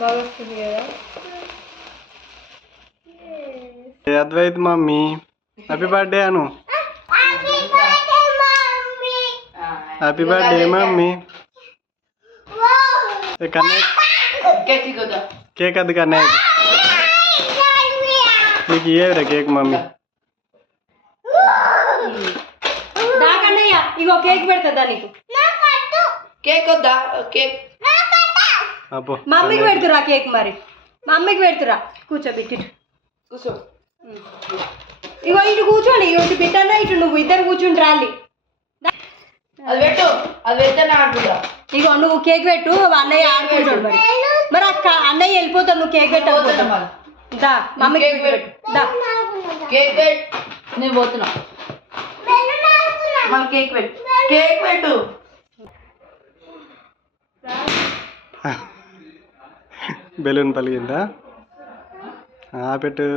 బాగా వస్తుంది కదా. అద్వైత్ మమ్మీ హ్యాపీ బర్త్డే అను. Happy birthday mummy. కేక్ అది కన్నా నీకు ఇయ్యేవిరా కేక్ మమ్మీ. నాకన్నయ్య ఇగో కేక్ పెడతా నీకు. కేక్ వద్దా? కేక్ మమ్మీకి పెడుతురా కేక్. మరి మమ్మీకి పెడుతురా. కూర్చోబెట్టి కూర్చో. ఇగో ఇటు కూర్చోండి. ఇటు బిడ్డన్నా ఇటు నువ్వు ఇద్దరు కూర్చుంటు రాలి. అది పెట్టు, అది పెడితే ఆడుకుంటా. ఇగో నువ్వు కేక్ పెట్టు, అన్నయ్య ఆడుకుంటాడు. మరి మరి అక్క అన్నయ్య వెళ్ళిపోతాడు. నువ్వు కేక్ పెట్టకపోతా. దా మమ్మీ కేక్ పెట్టు. దా కేక్ పెట్టు. నేను పోతున్నా. మళ్ళీ కేక్ పెట్టు. కేక్ పెట్టు. బెలూన్ పలిగిందా? పెట్టు.